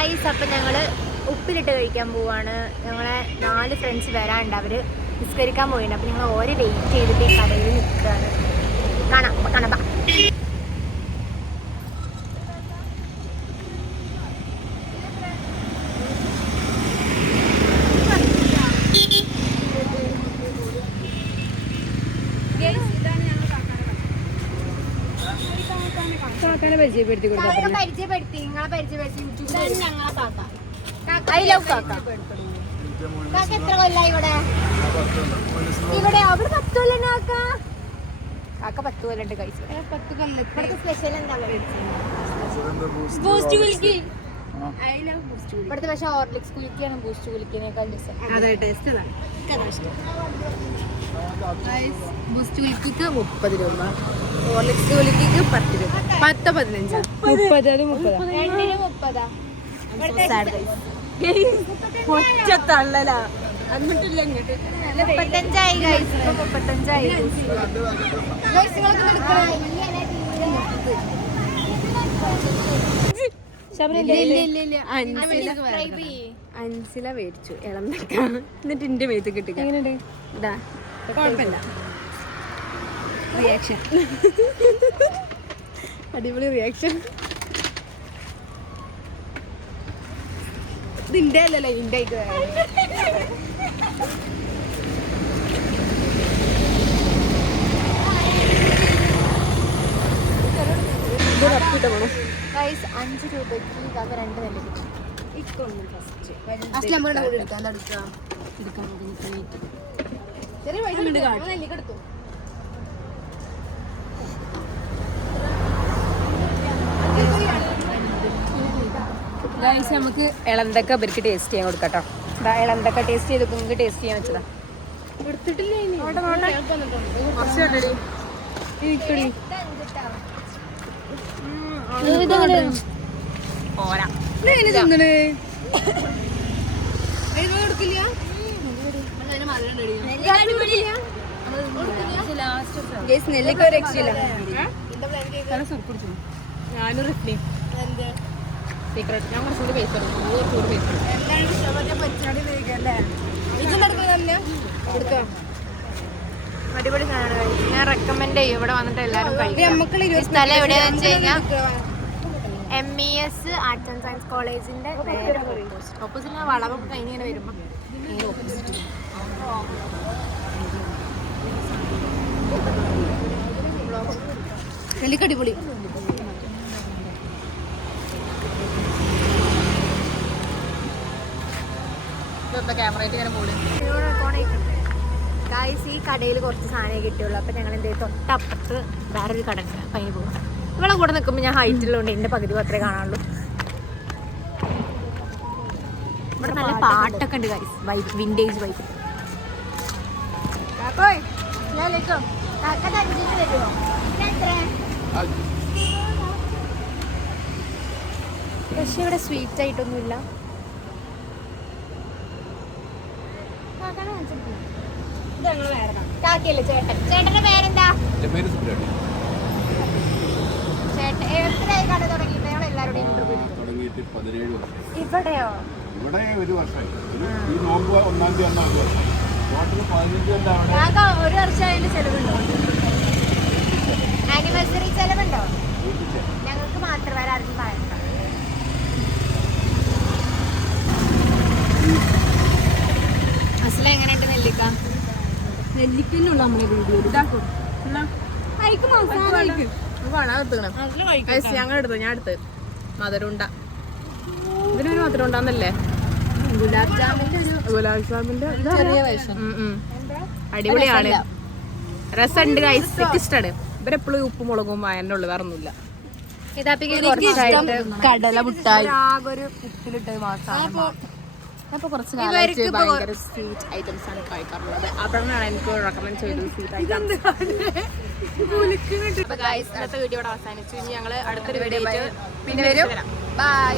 Guys അപ്പം ഞങ്ങൾ ഉപ്പിലിട്ട് കഴിക്കാൻ പോവാണ്. ഞങ്ങളെ 4 ഫ്രണ്ട്സ് വരാനുണ്ട്. അവർ നിസ്കരിക്കാൻ പോയിട്ടുണ്ട്. അപ്പം ഞങ്ങൾ ഓരോ വെയിറ്റ് ചെയ്തിട്ട് ഈ കടയിൽ നിൽക്കുകയാണ്. കാണാം. പരിചയപ്പെടുത്തി എത്ര കൊല്ലായി ഇവിടെ അവിടെ 10 കൊല്ലം കാക്ക 10 കൊല്ലുണ്ട് കഴിച്ചു. 10 കൊല്ലം സ്പെഷ്യൽ എന്താ ഇവിടുത്തെ? പക്ഷെ ഹോർലിക്സ് കുലിക്കാണ് ബൂസ്റ്റ് കുലിക്കിനേക്കാൾ ബൂസ്റ്റ് കുലിക്ക് 30 രൂപ, ഹോർലിക്സ് കുലിക്ക് 10 രൂപ. 10, 15, 30. ഒറ്റ തള്ളലാ. എന്നിട്ടില്ല ഇങ്ങോട്ട് 35 ഗൈസ്. 35 അൻസില മേടിച്ചു ഇളന്നക്ക. എന്നിട്ട് എന്റെ മേത്ത് കിട്ടുക. ഇതാ കുഴപ്പമില്ല. റിയാക്ഷൻ അടിപൊളി റിയാക്ഷൻ. ഇതിന്റെ അല്ലല്ലോ ഇന്റെ ഇത് ഗൈസ് 5 രൂപയ്ക്ക് കാക്ക 2 നെല്ല് കിട്ടും. നമുക്ക് ഇളന്തൊക്കെ ഇവർക്ക് ടേസ്റ്റ് ചെയ്യാൻ കൊടുക്കട്ടോ. ഇളന്തൊക്കെ ടേസ്റ്റ് ചെയ്ത് നിങ്ങൾക്ക് ടേസ്റ്റ് ചെയ്യാൻ വെച്ചതാ. നെല്ലിക്ക ഒരു രക്ഷയില്ല. ഞാനും റിഫ്ലി സീക്രട്ട്. ഞാൻ കുറച്ചുകൂടി പൈസ അടിപൊളി സാധനമാണ്. ഞാൻ റെക്കമെൻഡ് ചെയ്യും ഇവിടെ വന്നിട്ട് എല്ലാവരും കഴിക്കും. സ്ഥലം എവിടെയാന്ന് വെച്ച് കഴിഞ്ഞാൽ MES ആർട്സ് ആൻഡ് സയൻസ് കോളേജിന്റെ ഓപ്പോസിറ്റ് വളവൊക്കെ കഴിഞ്ഞിങ്ങനെ വരുമ്പോൾ ഓപ്പോസിറ്റ് നെല്ലിക്ക അടിപൊളി. ഗായ്സ് ഈ കടയിൽ കുറച്ച് സാധനമേ കിട്ടിയുള്ളൂ. അപ്പം ഞങ്ങൾ എന്ത് ചെയ്യും, തൊട്ടപ്പുറത്ത് വേറൊരു കട ഉണ്ട്. അപ്പം അതിന് പോകും. ഇവിടെ കൂടെ നിൽക്കുമ്പോൾ ഞാൻ ഹൈറ്റുള്ളതുകൊണ്ട് എൻ്റെ പകുതി മാത്രമേ കാണാനുള്ളൂ. ഇവിടെ നല്ല പാട്ടൊക്കെ ഉണ്ട് ഗായ്സ്. Vibe, vintage vibe. പക്ഷെ ഇവിടെ സ്വീറ്റ് ആയിട്ടൊന്നുമില്ല. കാക്കയല്ലേ ചേട്ടൻ? ചേട്ടന്റെ പേരെന്താ? ചേട്ടൻ എത്രയായി കട തുടങ്ങിയിട്ട്? ഞങ്ങൾ എല്ലാവരുടെയും ഇന്റർവ്യൂ ഇവിടെയോ? ഇവിടെ ഒരു വർഷമായി. ഈ നോമ്പ് 1-ാം തീയതി വന്നാൽ 1 വർഷം. ടോട്ടൽ 15 1 വർഷം അതിന്റെ ചെലവുണ്ടോ? ആനിവേഴ്സറി ചെലവുണ്ടോ? ഞങ്ങൾക്ക് മാത്രം, വേറെ ആർക്കും പറയണ്ട. അസല എങ്ങനെയുണ്ട് നെല്ലിക്ക? നെല്ലിക്കന്നുള്ള നമ്മളെ വീഡിയോ ഇതാക്കും. ഞങ്ങൾ എടുത്തു, ഞാൻ എടുത്ത് മധുരമുണ്ട. ഇതിനൊരു മധുരം ഉണ്ടാന്നല്ലേ? ഗുലാബ് ജാമിന്റെ ചെറിയ വയസ്സ്. അടിപൊളിയാണ്, രസമുണ്ട് ഗൈസ്. ഇഷ്ടമാണ്. ഇവരെപ്പോഴും ഉപ്പും മുളകും വായനുള്ളു, വേറെ ഒന്നുമില്ല. കടല മുട്ടായി ആകെ ഒരു ഉപ്പിലിട്ട് മാസം. അപ്പൊ കുറച്ച് കാലമായിട്ട് ഭയങ്കര സ്വീറ്റ് ഐറ്റംസ് ആണ് കഴിക്കാറുള്ളത്. അപ്പോഴാണ് എനിക്ക് റെക്കമെൻഡ് ചെയ്തത് സ്വീറ്റ് ഐറ്റംസ്. ഇന്നത്തെ വീഡിയോ അവസാനിച്ചു. ഇനി ഞങ്ങൾ അടുത്തൊരു വീഡിയോ പിന്നെ വരും. ബൈ.